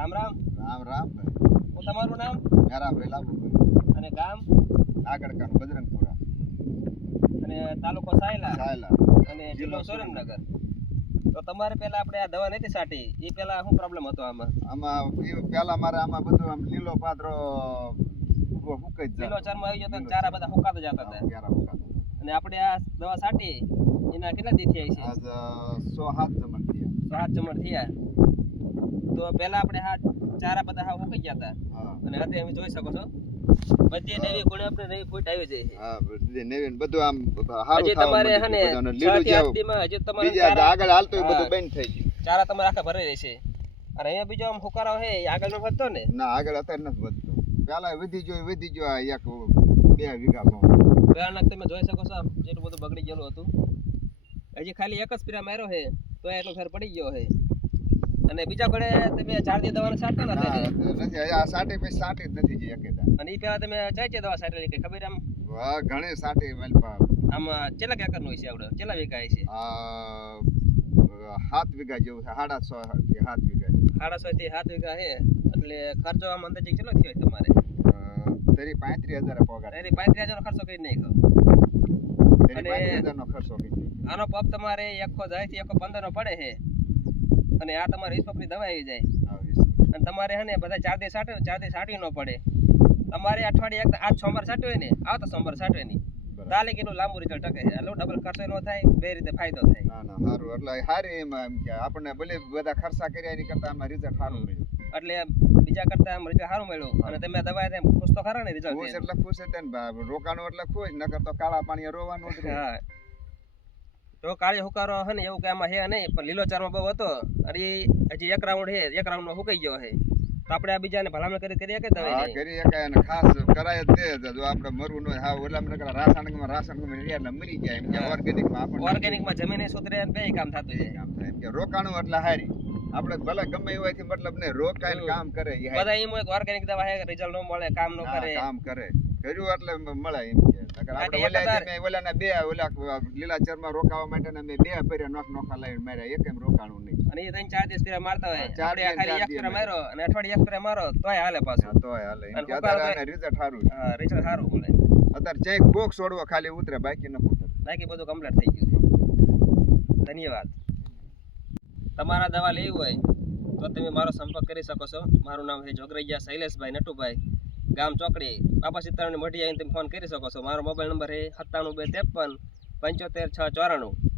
રામ રામ. રામ રામ હું તમારું નામ? મેરા ભાઈ અને ગામ? નાગડકાનું બજરંગપુરા. અને તાલુકો સાયલા. સાયલા. અને જિલ્લો સુરેન્દ્રનગર. તો તમારે પહેલા આપણે આ દવા નથી સાટી એ પહેલા શું પ્રોબ્લેમ હતો આમાં? આમાં એ પેલા મારે આમાં બધું આમ લીલો પાત્રો ઊભો હુકાઈ જ લીલો જાતો. આવી જતો ચારા બધા હુકાતા જતા હતા. ક્યારા અને આપણે આ દવા સાટી એના કેટલા દી થયા છે? આજ અ, સો હાથ જમણ થયા. સો હાથ જમણ થયા. તો પહેલા આપણે આ ચારા બધા હા હુકાઈ ગયા હતા. અને અત્યારે તમે જોઈ શકો છો. બધી નવી ગુણ આપણે નવી ફૂટ આવી જાય છે. હા બધી નવીન બધું આમ હારું તમારે માંડ્યું હે ને બધું. અને છ લીલું થી જે આઠ દીમાં હજી તમારે બીજા આગળ હાલતું બધું હા. બંધ થઈ ગયું. ચારા તમારે આખા ભરાઈ રહેશે અને અહીંયા બીજો આમ હુકારો હે આગળ નો વધતો ને? ના આગળ અત્યારે નથી વધતો. પેલા વધી ગયો વધી ગયો આ એક બે વીઘા ઘઉં. ભયાનક તમે જોઈ શકો છો જેટલું બધું બગડી ગયેલું હતું. હજી ખાલી એક જ પીરા માર્યો હે તો એટલો ફેર પડી ગયો છે. અને બીજા ઘડે તમે ચાર દી દવાનો સાટો ના, નથી આ સાટે પછી સાટે જ નથી જે એકેદા અને એ પેલા તમે ચાઈ ચાઈ દવા છાંટેલી કે ખબર આમ વાહ, ઘણી સાટી મલપા આમ કેટલા એકર નો છે આવડે? કેટલા વીઘા છે? આ સાત વીઘા જેવું છે સાડા છ થી સાત વીઘા સાડા છ થી સાત વીઘા છે? એટલે ખર્ચો આમ અંદાજે કેટલો થયો તમારે? તેરી તરી પાંત્રીસ હજાર પગાર. એની પાંત્રીસ હજારનો ખર્ચો કરી નાખ્યો. તરી અને- પાંત્રીસ નો ખર્ચો કીધો આનો પગ તમારે એકસો દસથી એકસો પંદર નો પડે છે. અને આ તમારે ઈસપકની દવા આવી જાય. અને તમારે હે ને બધા ચાર દિવસ સાટે ચાર દિવસ સાટવી ન પડે. તમારે અઠવાડિયે એક આજ સોમવાર સાટવે ને આવતો સોમવાર સાટવે નહીં તાલે કેટલું લાંબુ રિઝલ્ટ ટકે છે? એટલે ડબલ ખર્ચો ન થાય બે રીતે ફાયદો થાય. ના ના સારું એટલે હારી એમ એમ કે આપણને ભલે બધા ખર્ચા કર્યા એની કરતા આમાં રિઝલ્ટ સારું મળ્યું. એટલે બીજા કરતા આમ રિઝલ્ટ સારું મળ્યું. અને તમે દવા એમ ખુશ તો ખરા ને ખુશ એટલે ખુશ એટલે રોકાણો એટલે ખુશ નકર તો કાળા પાણી રોવાનું હા. તો કાળી હુકારો હે ને એવું કે આમાં હે નહીં પણ લીલો ચારમાં બહુ હતો. અરે હજી એક રાઉન્ડ હે એક રાઉન્ડ નો હુકાઈ ગયો હે. તો આપણે આ બીજાને ભલામણ કરી કરીએ કે હા કરી શકાય અને ખાસ કરાય તે જો. આપણે મરવું ન હોય હા ઓલા મને કરા રાસાયણિકમાં રાસાયણિકમાં રહ્યા મરી જાય એમ કે ઓર્ગેનિકમાં આપણે ઓર્ગેનિકમાં જમીન સુધરે એમ બે કામ થતું છે કામ થાય. એમ કે રોકાણું એટલે હારી. આપણે ભલે ગમે એવું હોયથી મતલબ ને રોકાઈને કામ કરે બધા એમ હોય ઓર્ગેનિક દવા હે રિઝલ્ટ ન મળે કામ ન કરે. કામ કરે. કર્યું એટલે મળે એમ. કે નકર આપણે બાકી એક ઓલા હજાર- મેં ઓલાના બે ઓલા લીલાચરમાં રોકાવા માટેના મેં બે ભર્યા નોખ નોખા લઈને માર્યા એક એમ રોકાણું નહીં. અને એ ત્રણ ચાર દિવસ પેલા મારતા હોય. ચાર આપણે આ દિવસ, ખાલી એક ફેરા માર્યો અને અઠવાડિયે એક ફેરા મારો તોય હાલે પાછું. તોય હાલે. એમ અને કે ઉકાળો અત્યારે રિઝલ્ટ સારું હા રિઝલ્ટ સારું મળે. અત્યારે ચેક કોક છોડવો ખાલી ઉતરે બાકી ન ઉતરે બાકી બધું કમ્પ્લીટ થઈ ગયું ધન્યવાદ. તમારા દવા લેવી હોય તો તમે મારો સંપર્ક કરી શકો છો. મારું નામ છે જોગરૈયા શૈલેષભાઈ નટુભાઈ. ગામ ચોકડી. બાપા સીતારામની મઢી આવીને તમે ફોન કરી શકો છો. મારો મોબાઈલ નંબર છે સત્તાણું, બે, ત્રેપન, પંચોતેર, છ, ચોરાણું.